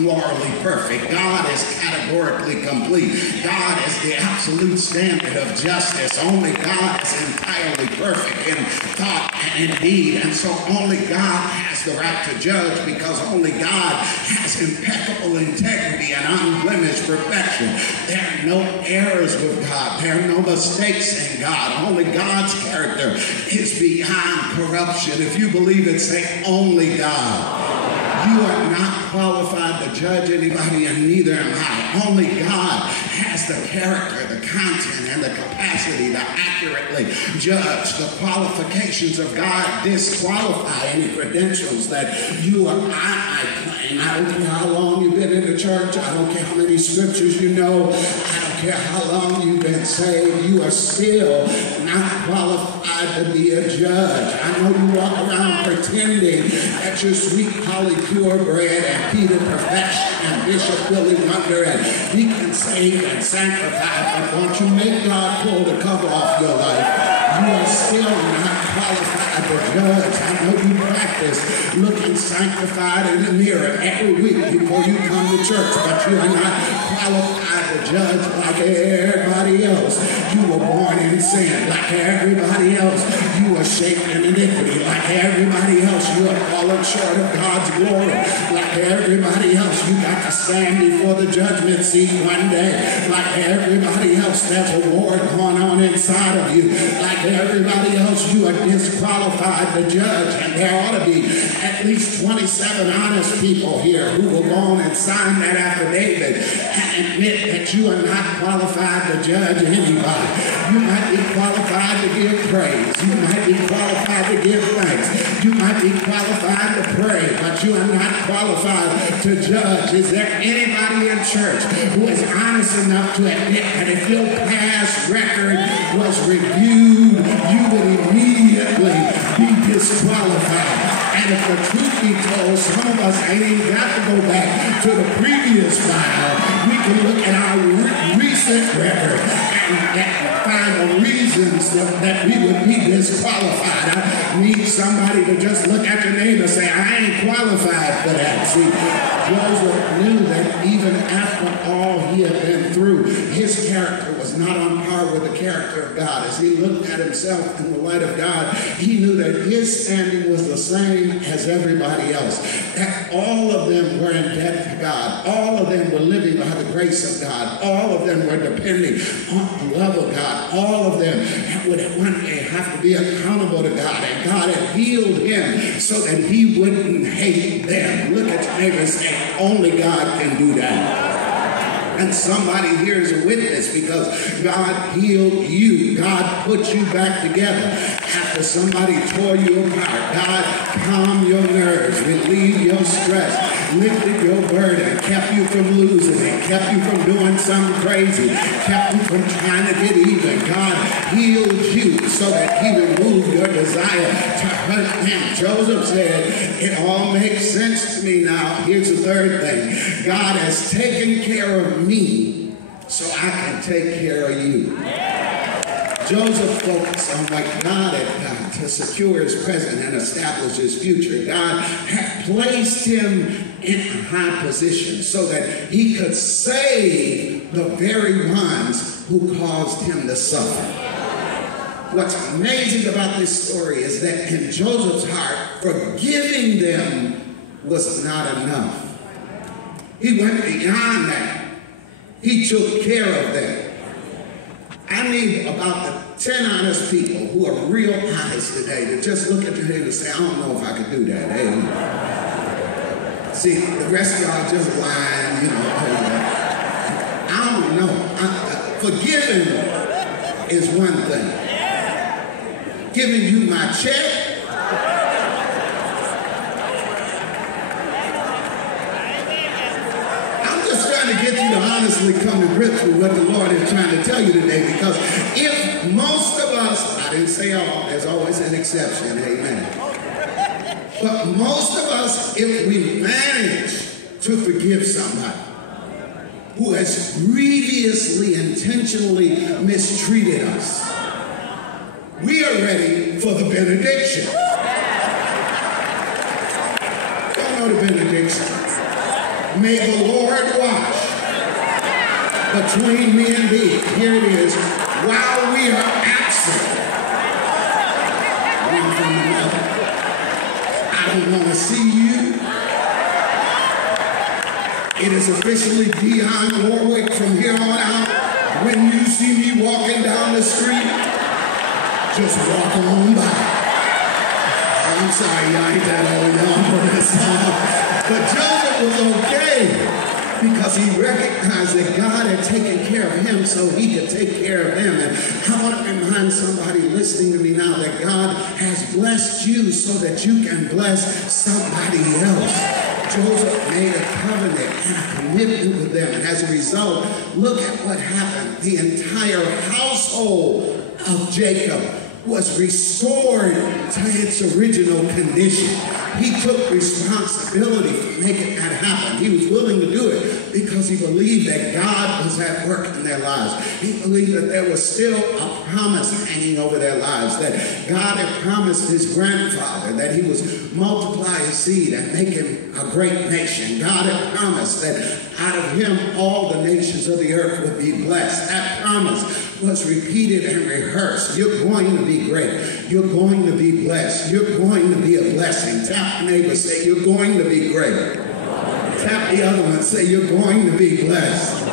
morally perfect. God is categorically complete. God is the absolute standard of justice. Only God is entirely perfect in thought and in deed. And so only God has the right to judge, because only God has impeccable integrity and unblemished perfection. There are no errors with God. There are no mistakes in God. Only God's character is beyond corruption. If you believe it, say only God. You are not qualified to judge anybody, and neither am I. Only God has the character, the content, and the capacity to accurately judge. The qualifications of God disqualify any credentials that you or I claim. I don't care how long you've been in the church. I don't care how many scriptures you know. I don't care how long you've been saved. You are still not qualified to be a judge. I know you walk around pretending that you're sweet Polly purebred and Peter perfection and Bishop Billy Wonder and Deacon Save and Sanctify, but once you make God pull the cover off your life, you are still not qualified to judge. I know you practice looking sanctified in the mirror every week before you come to church, but you are not qualified to judge like everybody else. You were born in sin like everybody else. You were shaped in iniquity like everybody else. You are fallen short of God's glory like everybody else. You got to stand before the judgment seat one day like everybody else. There's a war going on inside of you. Like everybody else, you are disqualified to judge. And there ought to be at least 27 honest people here who will go on and sign that affidavit and admit that you are not qualified to judge anybody. You might be qualified to give praise. You might be qualified to give thanks. You might be qualified to pray, but you are not qualified to judge. Is there anybody in church who is honest enough to admit that if your past record was reviewed, you would immediately be disqualified? And if the truth be told, some of us ain't even got to go back to the previous file. We can look at our recent record and find the reasons that we would be disqualified. I need somebody to just look at your neighbor and say, I ain't qualified for that. See, Joseph knew that even after all he had been through, his character was not on par with the character of God. As he looked at himself in the light of God, he knew that his standing was the same as everybody else. That all of them were in debt to God. All of them were living by the grace of God. All of them were depending on the love of God. All of them would one day have to be accountable to God. And God had healed him so that he wouldn't hate them. Look at your neighbor and say, only God can do that. And somebody here is a witness, because God healed you. God put you back together after somebody tore you apart. God calmed your nerves, relieved your stress, lifted your burden, kept you from losing it, kept you from doing something crazy, kept you from trying to get even. God healed you so that he removed your desire to hurt him. Joseph said, it all makes sense to me now. Here's the third thing. God has taken care of me so I can take care of you. Joseph focused on what God had done to secure his present and establish his future. God had placed him in a high position so that he could save the very ones who caused him to suffer. What's amazing about this story is that in Joseph's heart, forgiving them was not enough. He went beyond that. He took care of them. I need about the 10 honest people who are real honest today to just look at your head and say, I don't know if I could do that. Hey. See, the rest of y'all just lying, you know. I don't know. Forgiving is one thing. Giving you my check, to get you to honestly come to grips with what the Lord is trying to tell you today, because if most of us, I didn't say all, there's always an exception, amen. But most of us, if we manage to forgive somebody who has grievously, intentionally mistreated us, we are ready for the benediction. Y'all know the benediction. May the Lord watch between me and thee. Here it is. While we are absent one from another. I don't want to see you. It is officially Dionne Warwick from here on out. When you see me walking down the street, just walk on by. I'm sorry, y'all ain't that old young for this song. But Joseph was okay because he recognized that God had taken care of him so he could take care of them. And I want to remind somebody listening to me now that God has blessed you so that you can bless somebody else. Joseph made a covenant and a commitment with them. And as a result, look at what happened. The entire household of Jacob was restored to its original condition. He took responsibility for making that happen. He was willing to do it because he believed that God was at work in their lives. He believed that there was still a promise hanging over their lives, that God had promised his grandfather that he was multiply his seed and make him a great nation. God had promised that out of him all the nations of the earth would be blessed. That promise was repeated and rehearsed. You're going to be great. You're going to be blessed. You're going to be a blessing. Tap the neighbor, say, you're going to be great. Tap the other one, say, you're going to be blessed.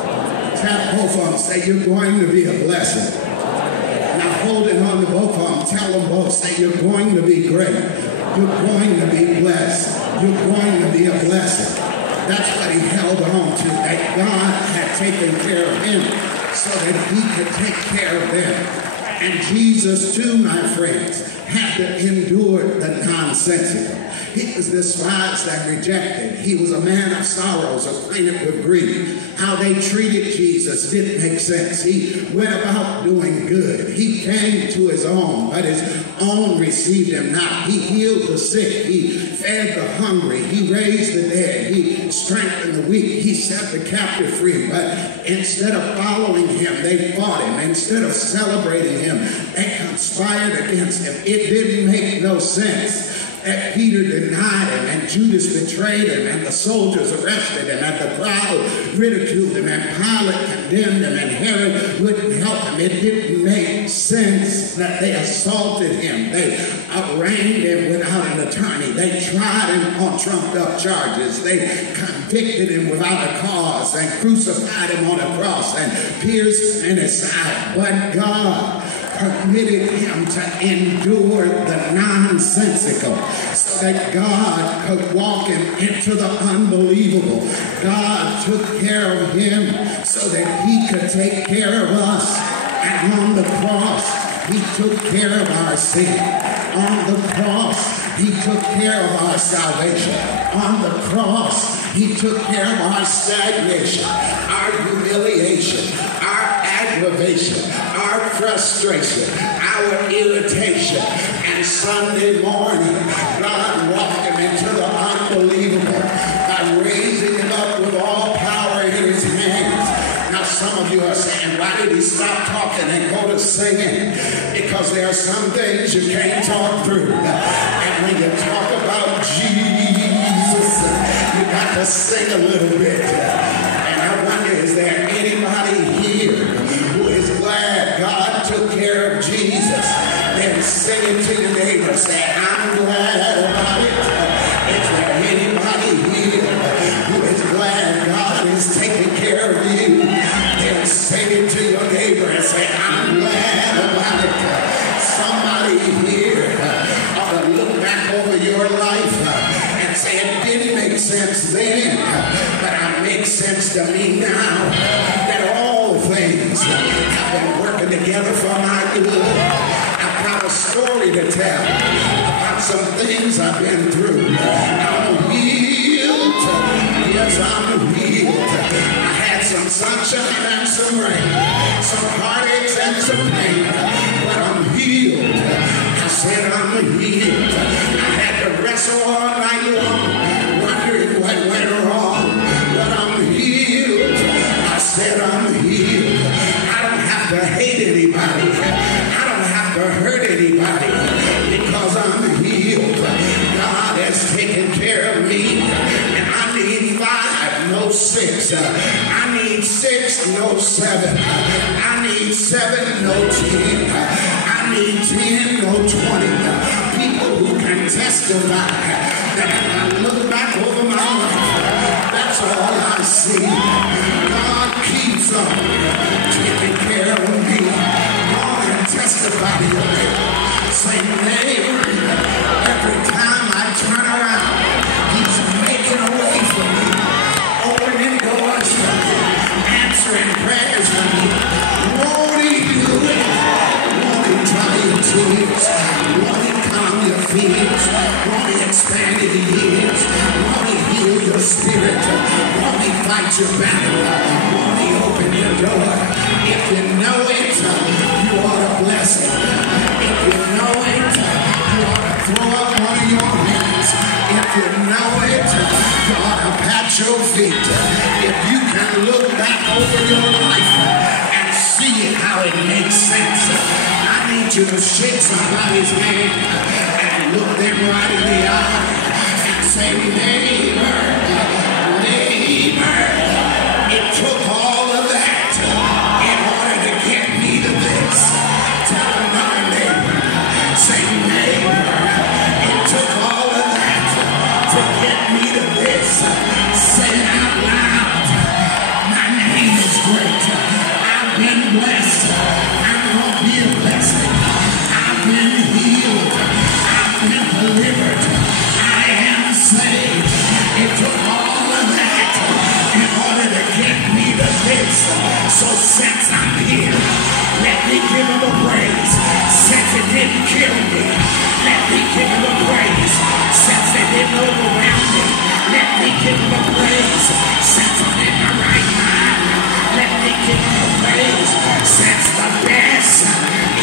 Tap both of them, say, you're going to be a blessing. Now holding on to both of them, tell them both, say, you're going to be great. You're going to be blessed. You're going to be a blessing. That's what he held on to, that God had taken care of him so that he could take care of them. And Jesus too, my friends, had to endure the nonsensical. He was despised and rejected. He was a man of sorrows, acquainted with grief. How they treated Jesus didn't make sense. He went about doing good. He came to his own, but his own received him not. He healed the sick. He fed the hungry. He raised the dead. He strengthened the weak. He set the captive free. But instead of following him, they fought him. Instead of celebrating him, they conspired against him. It didn't make no sense that Peter denied him, and Judas betrayed him, and the soldiers arrested him, and the crowd ridiculed him, and Pilate condemned him, and Herod wouldn't help him. It didn't make sense that they assaulted him. They arraigned him without an attorney. They tried him on trumped-up charges. They convicted him without a cause, and crucified him on a cross, and pierced in his side. But God permitted him to endure the nonsensical so that God could walk him into the unbelievable. God took care of him so that he could take care of us. And on the cross, he took care of our sin. On the cross, he took care of our salvation. On the cross, he took care of our stagnation, our humiliation, our aggravation, our frustration, our irritation. And Sunday morning, God walked him into the unbelievable by raising him up with all power in his hands. Now some of you are saying, why did he stop talking and go to singing? Because there are some things you can't talk through. And when you talk about Jesus, you got to sing a little bit. And I wonder, is there anybody here who is glad God took care of Jesus? Then sing it to your neighbor. Say, I'm glad about it. Is there anybody here who is glad God is taking care of you? Then sing it to your neighbor and say, I'm glad about it. Somebody here ought to look back over your life and say, it didn't make sense then, but it makes sense to me now, that all things have been working together for my good. I've got a story to tell about some things I've been through. I'm healed. Yes, I'm healed. I had some sunshine and some rain, some heartaches and some pain, but I'm healed. I said I'm healed. I had to wrestle all night long, wondering what went wrong, but I'm healed. I said I'm healed. I don't have to hate anybody. I don't have to hurt anybody because I'm healed. God has taken care of me, and I need 5 no no 6. I need 6, no 7. I need 7, no 10. I need 10, no 20. People who can testify that when I look back over my life, that's all I see. God keeps on taking care of me. God can testify to your neighbor. Say, neighbor, every time I turn around, he's making a way for me, opening doors for me, answering prayers for me. Won't he do it? Won't he dry your tears? Won't he calm your fears? Won't he expand your ears? Won't he heal your spirit? Won't he fight your battle? Won't he open your door? If you know it, you ought to bless him. If you know it, you ought to throw up one of your hands. If you know it, you ought to pat your feet. If you can look back over your life and see how it makes sense, I need you to shake somebody's hand and look them right in the eye and say, neighbor, neighbor, it took all of that in order to get me to this. Tell another neighbor, say, neighbor, it took all of that to get me to this. Say it out loud. My name is great. I've been blessed. I'm going to be a blessing. I've been healed. I've been delivered. I am saved. It took all of that in order to get me to this. So since I'm here, let me give him a praise. Since it didn't kill me, let me give him a praise. Since it didn't overwhelm me, let me give him a praise. Since I'm in my right mind, let me give him a praise. Since the best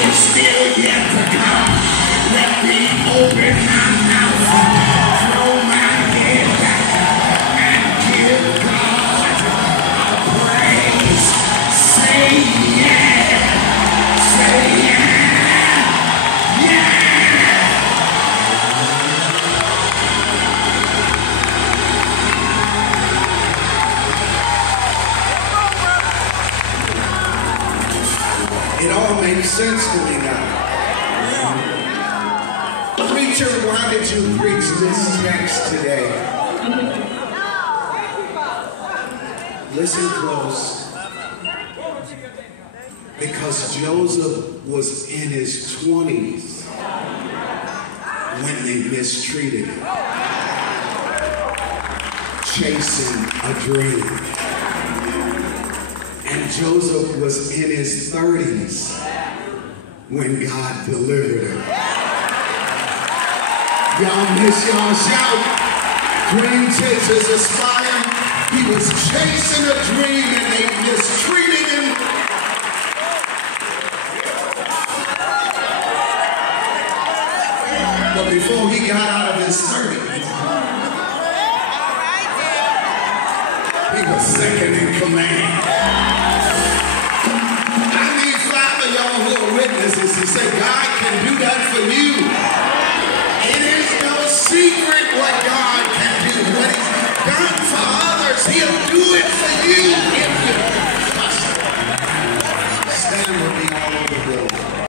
is still yet to come, let me open my mouth, throw my head back, and give God a praise. Say yeah. Say yeah. Yeah. It all makes sense to me now. Preacher, why did you preach this text today? Listen close. Because Joseph was in his 20s when they mistreated him, chasing a dream. And Joseph was in his 30s when God delivered him. Y'all miss y'all shout. Dream chasers aspire. He was chasing a dream and they mistreated him. But before he got out of his 30s, he was second in command. I need 5 of y'all who are witnesses to say God can do that for you. It is no secret what God can do. What he's done for others, he'll do it for you in